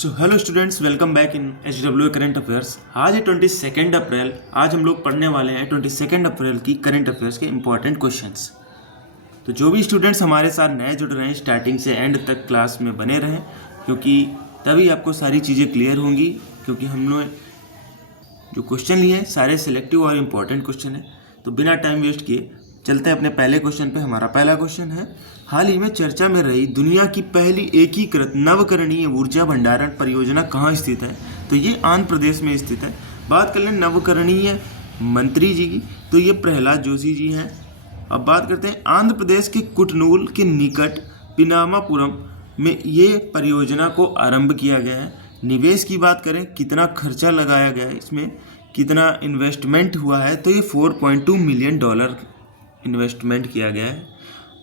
So hello students, welcome back in HW current affairs. आज है 22 अप्रैल। आज हम लोग पढ़ने वाले हैं 22 अप्रैल की करंट अफेयर्स के इंपॉर्टेंट क्वेश्चंस। तो जो भी स्टूडेंट्स हमारे साथ नए जुड़ रहे हैं, स्टार्टिंग से एंड तक क्लास में बने रहें, क्योंकि तभी आपको सारी चीज़ें क्लियर होंगी। क्योंकि हम लोग जो क्वेश्चन लिए हैं सारे सिलेक्टिव और इम्पॉर्टेंट क्वेश्चन हैं। तो बिना टाइम वेस्ट किए चलते हैं अपने पहले क्वेश्चन पे। हमारा पहला क्वेश्चन है, हाल ही में चर्चा में रही दुनिया की पहली एकीकृत नवकरणीय ऊर्जा भंडारण परियोजना कहाँ स्थित है? तो ये आंध्र प्रदेश में स्थित है। बात कर लें नवकरणीय मंत्री जी की, तो ये प्रहलाद जोशी जी हैं। अब बात करते हैं आंध्र प्रदेश के कुटनूल के निकट पिनामापुरम में ये परियोजना को आरंभ किया गया है। निवेश की बात करें, कितना खर्चा लगाया गया है, इसमें कितना इन्वेस्टमेंट हुआ है, तो ये $4.2 मिलियन इन्वेस्टमेंट किया गया है।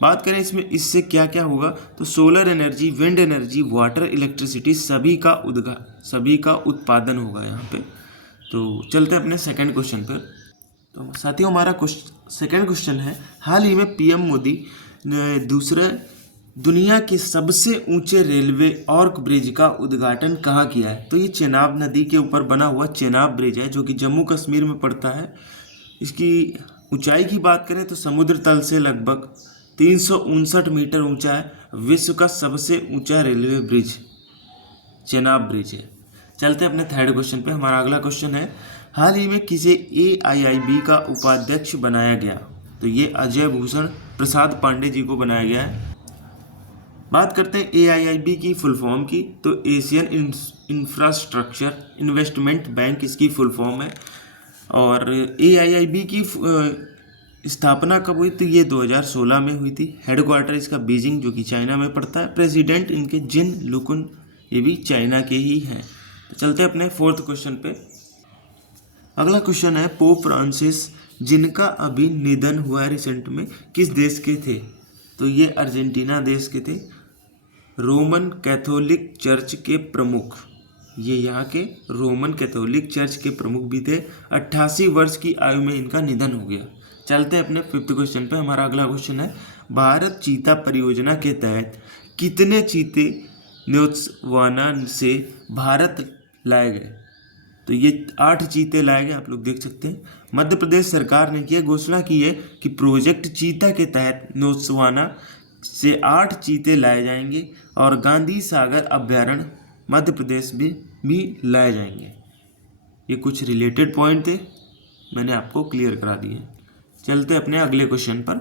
बात करें इससे क्या क्या होगा, तो solar energy, wind energy, water, electricity सभी का उत्पादन होगा यहाँ पे। तो चलते हैं अपने सेकंड क्वेश्चन पर। तो साथियों, हमारा सेकंड क्वेश्चन है, हाल ही में पीएम मोदी ने दूसरे दुनिया के सबसे ऊंचे रेलवे आर्क ब्रिज का उद्घाटन कहाँ किया है? तो ये चेनाब नदी के ऊपर बना हुआ चेनाब ब्रिज है, जो कि जम्मू कश्मीर में पड़ता है। इसकी ऊंचाई की बात करें तो समुद्र तल से लगभग 359 मीटर ऊंचा है। विश्व का सबसे ऊंचा रेलवे ब्रिज चेनाब ब्रिज है। चलते हैं अपने थर्ड क्वेश्चन पे। हमारा अगला क्वेश्चन है, हाल ही में किसे AIIB का उपाध्यक्ष बनाया गया? तो ये अजय भूषण प्रसाद पांडे जी को बनाया गया है। बात करते हैं AIIB की फुल फॉर्म की, तो एशियन इंफ्रास्ट्रक्चर इन्वेस्टमेंट बैंक इसकी फुल फॉर्म है। और AIIB की स्थापना कब हुई? तो ये 2016 में हुई थी। हेडक्वार्टर इसका बीजिंग, जो कि चाइना में पड़ता है। प्रेसिडेंट इनके जिन लुकुन, ये भी चाइना के ही हैं। तो चलते हैं अपने फोर्थ क्वेश्चन पे। अगला क्वेश्चन है, पोप फ्रांसिस जिनका अभी निधन हुआ है रिसेंट में, किस देश के थे? तो ये अर्जेंटीना देश के थे। रोमन कैथोलिक चर्च के प्रमुख, ये यहाँ के रोमन कैथोलिक चर्च के प्रमुख भी थे। 88 वर्ष की आयु में इनका निधन हो गया। चलते हैं अपने फिफ्थ क्वेश्चन पे। हमारा अगला क्वेश्चन है, भारत चीता परियोजना के तहत कितने चीते न्योत्सवाना से भारत लाए गए? तो ये 8 चीते लाए गए, आप लोग देख सकते हैं। मध्य प्रदेश सरकार ने यह घोषणा की है कि प्रोजेक्ट चीता के तहत न्योत्सवाना से 8 चीते लाए जाएंगे और गांधी सागर अभ्यारण्य मध्य प्रदेश में भी लाए जाएंगे। ये कुछ रिलेटेड पॉइंट थे, मैंने आपको क्लियर करा दिए। चलते अपने अगले क्वेश्चन पर।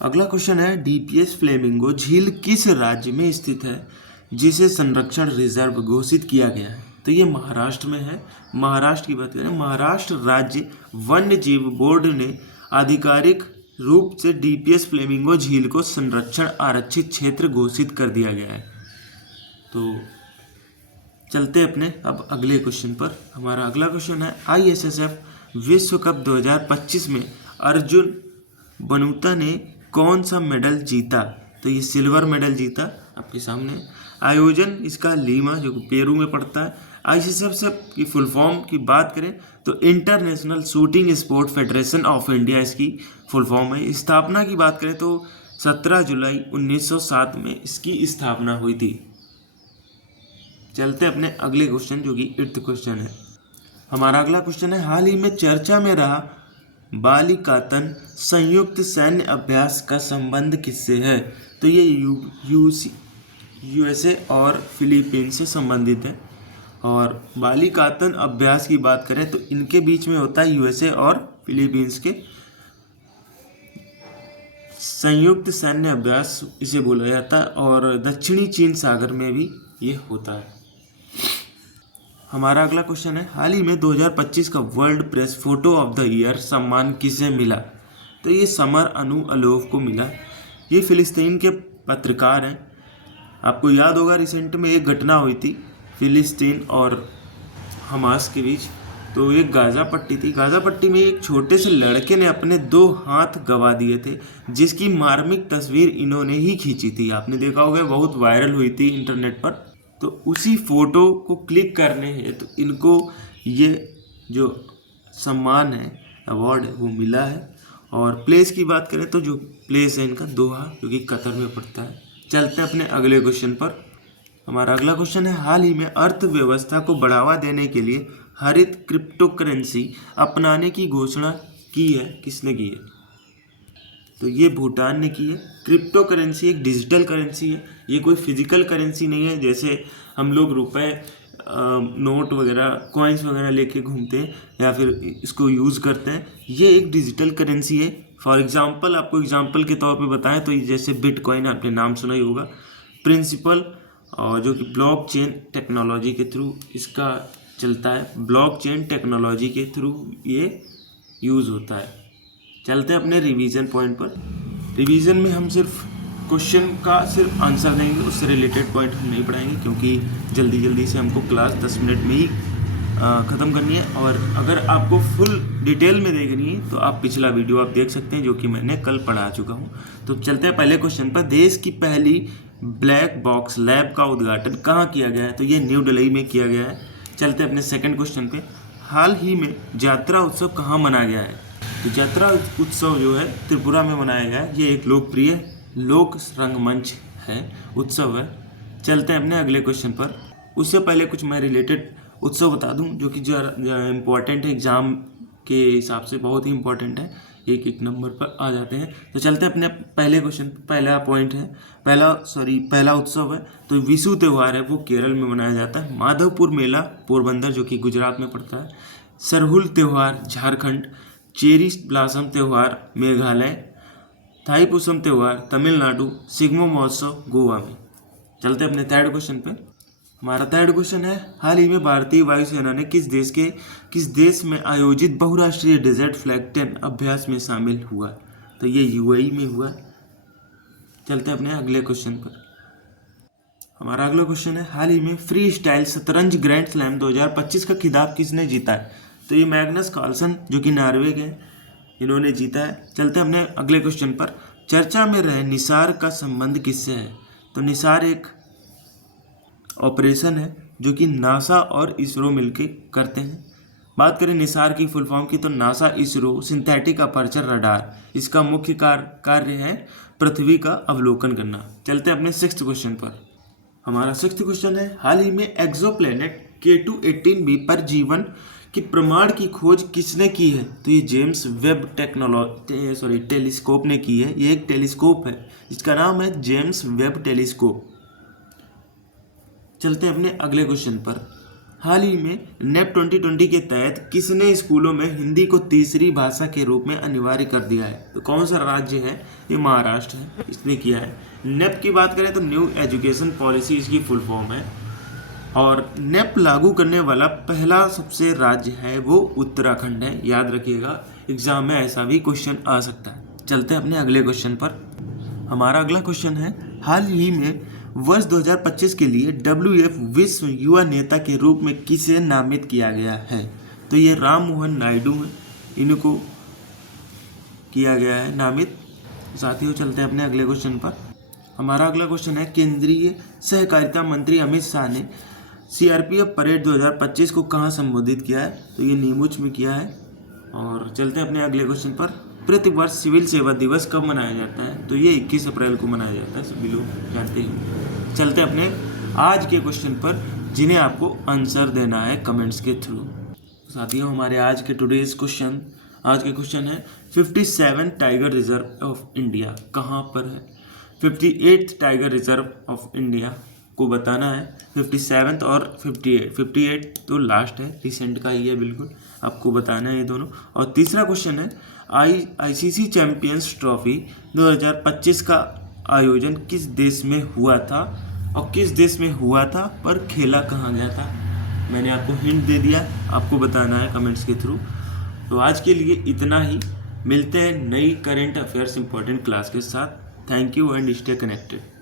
अगला क्वेश्चन है, DPS फ्लेमिंगो झील किस राज्य में स्थित है जिसे संरक्षण रिजर्व घोषित किया गया है? तो ये महाराष्ट्र में है। महाराष्ट्र की बात करें, महाराष्ट्र राज्य वन्य जीव बोर्ड ने आधिकारिक रूप से DPS फ्लेमिंगो झील को संरक्षण आरक्षित क्षेत्र घोषित कर दिया गया है। तो चलते अपने अब अगले क्वेश्चन पर। हमारा अगला क्वेश्चन है, ISSF विश्व कप 2025 में अर्जुन बनुता ने कौन सा मेडल जीता? तो ये सिल्वर मेडल जीता, आपके सामने। आयोजन इसका लीमा, जो पेरू में पड़ता है। ISSF की फुल फॉर्म की बात करें तो international shooting sport federation of India इसकी फुल फॉर्म है। स्थापना की बात करें तो 17 जुलाई 1907 में इसकी स्थापना हुई थी। चलते अपने अगले क्वेश्चन, जो कि 8th क्वेश्चन है। हमारा अगला क्वेश्चन है, हाल ही में चर्चा में रहा बालिकातन संयुक्त सैन्य अभ्यास का संबंध किससे है? तो ये USA और फिलीपींस से संबंधित है। और बालिकातन अभ्यास की बात करें तो इनके बीच में होता है USA और फिलीपींस के संयुक्त सैन्य अभ्यास इसे बोला जाता है। और दक्षिणी चीन सागर में भी ये होता है। हमारा अगला क्वेश्चन है, हाल ही में 2025 का world press photo of the year सम्मान किसे मिला? तो ये समर अनु अलोफ को मिला। ये फिलिस्तीन के पत्रकार हैं। आपको याद होगा रिसेंट में एक घटना हुई थी फिलिस्तीन और हमास के बीच। तो एक गाज़ा पट्टी थी। गाज़ा पट्टी में एक छोटे से लड़के ने अपने 2 हाथ गंवा दिए थे, जिसकी मार्मिक तस्वीर इन्होंने ही खींची थी। आपने देखा होगा, बहुत वायरल हुई थी इंटरनेट पर। तो उसी फोटो को क्लिक करने हैं तो इनको ये जो सम्मान है, अवार्ड है, वो मिला है। और प्लेस की बात करें तो जो प्लेस है इनका दोहा, जो कि कतर में पड़ता है। चलते हैं अपने अगले क्वेश्चन पर। हमारा अगला क्वेश्चन है, हाल ही में अर्थव्यवस्था को बढ़ावा देने के लिए हरित क्रिप्टोकरेंसी अपनाने की घोषणा की है, किसने की है? तो ये भूटान ने की है। क्रिप्टो करेंसी एक डिजिटल करेंसी है, ये कोई फिजिकल करेंसी नहीं है जैसे हम लोग रुपए नोट वगैरह कॉइन्स वगैरह लेके घूमते हैं या फिर इसको यूज़ करते हैं। ये एक डिजिटल करेंसी है। फॉर एग्जांपल आपको एग्जांपल के तौर पे बताएं तो जैसे बिटकॉइन, आपने नाम सुना ही होगा। प्रिंसिपल और जो कि ब्लॉकचेन टेक्नोलॉजी के थ्रू इसका चलता है, ब्लॉकचेन टेक्नोलॉजी के थ्रू ये यूज़ होता है। चलते हैं अपने रिवीजन पॉइंट पर। रिवीजन में हम सिर्फ क्वेश्चन का सिर्फ आंसर देंगे, उससे रिलेटेड पॉइंट हम नहीं पढ़ाएंगे क्योंकि जल्दी से हमको क्लास 10 मिनट में ही ख़त्म करनी है। और अगर आपको फुल डिटेल में देखनी है तो आप पिछला वीडियो आप देख सकते हैं जो कि मैंने कल पढ़ा चुका हूँ। तो चलते हैं पहले क्वेश्चन पर। देश की पहली ब्लैक बॉक्स लैब का उद्घाटन कहाँ किया गया है? तो ये न्यू दिल्ली में किया गया है। चलते हैं अपने सेकंड क्वेश्चन पे। हाल ही में यात्रा उत्सव कहाँ मनाया गया है? तो यात्रा उत्सव जो है त्रिपुरा में मनाया गया है। ये एक लोकप्रिय लोक रंगमंच है, उत्सव है। चलते हैं अपने अगले क्वेश्चन पर। उससे पहले कुछ मैं रिलेटेड उत्सव बता दूं जो कि इम्पोर्टेंट है, एग्ज़ाम के हिसाब से बहुत ही इम्पोर्टेंट है, एक नंबर पर आ जाते हैं। तो चलते हैं अपने पहले क्वेश्चन। पहला पॉइंट है, पहला उत्सव है तो विशु त्यौहार है, वो केरल में मनाया जाता है। माधवपुर मेला पोरबंदर जो कि गुजरात में पड़ता है। सरहुल त्यौहार झारखंड। चेरी ब्लॉसम त्यौहार मेघालय। थाईपुसम त्यौहार तमिलनाडु। सिग्मो महोत्सव गोवा में। चलते अपने थर्ड क्वेश्चन पे। हमारा थर्ड क्वेश्चन है, हाल ही में भारतीय वायुसेना ने किस देश में आयोजित बहुराष्ट्रीय डेजर्ट फ्लैग 10 अभ्यास में शामिल हुआ? तो ये यूएई में हुआ। चलते अपने अगले क्वेश्चन पर। हमारा अगला क्वेश्चन है, हाल ही में फ्री स्टाइल शतरंज ग्रैंड स्लैम 2025 का खिताब किसने जीता है? तो ये मैग्नस कार्लसन जो कि नॉर्वे के, इन्होंने जीता है। चलते हैं अपने अगले क्वेश्चन पर। चर्चा में रहे निसार का संबंध किससे है? तो निसार एक ऑपरेशन है जो कि नासा और इसरो मिलके करते हैं। बात करें निसार की फुल फॉर्म की तो NASA ISRO synthetic aperture radar, इसका मुख्य कार्य है पृथ्वी का अवलोकन करना। चलते हैं अपने सिक्स्थ क्वेश्चन पर। हमारा सिक्स्थ क्वेश्चन है, हाल ही में एक्सोप्लैनेट K2-18b पर जीवन कि प्रमाण की खोज किसने की है? तो ये जेम्स वेब टेलीस्कोप ने की है। ये एक टेलीस्कोप है, इसका नाम है जेम्स वेब टेलीस्कोप। चलते हैं अपने अगले क्वेश्चन पर। हाल ही में नेप 2020 के तहत किसने स्कूलों में हिंदी को तीसरी भाषा के रूप में अनिवार्य कर दिया है? तो कौन सा राज्य है? ये महाराष्ट्र है, इसने किया है। नेप की बात करें तो न्यू एजुकेशन पॉलिसी इसकी फुल फॉर्म है। और नेप लागू करने वाला पहला सबसे राज्य है वो उत्तराखंड है, याद रखिएगा, एग्जाम में ऐसा भी क्वेश्चन आ सकता है। चलते हैं अपने अगले क्वेश्चन पर। हमारा अगला क्वेश्चन है, हाल ही में वर्ष 2025 के लिए WF विश्व युवा नेता के रूप में किसे नामित किया गया है? तो ये राम मोहन नायडू हैं, इनको किया गया है नामित। साथियों चलते हैं अपने अगले क्वेश्चन पर। हमारा अगला क्वेश्चन है, केंद्रीय सहकारिता मंत्री अमित शाह ने CRPF परेड 2025 को कहाँ संबोधित किया है? तो ये नीमच में किया है। और चलते हैं अपने अगले क्वेश्चन पर। प्रतिवर्ष सिविल सेवा दिवस कब मनाया जाता है? तो ये 21 अप्रैल को मनाया जाता है, सभी लोग जानते हैं। चलते हैं अपने आज के क्वेश्चन पर जिन्हें आपको आंसर देना है कमेंट्स के थ्रू। साथियों हमारे आज के क्वेश्चन है 57 टाइगर रिजर्व ऑफ इंडिया कहाँ पर है? 58 टाइगर रिजर्व ऑफ इंडिया को बताना है। 57 और 58 तो लास्ट है, रिसेंट का ही है, बिल्कुल आपको बताना है ये दोनों। और तीसरा क्वेश्चन है, ICC चैंपियंस ट्रॉफी 2025 का आयोजन किस देश में हुआ था और किस देश में हुआ था पर खेला कहाँ गया था? मैंने आपको हिंट दे दिया, आपको बताना है कमेंट्स के थ्रू। तो आज के लिए इतना ही, मिलते हैं नई करेंट अफेयर्स इंपॉर्टेंट क्लास के साथ। Thank you and stay connected.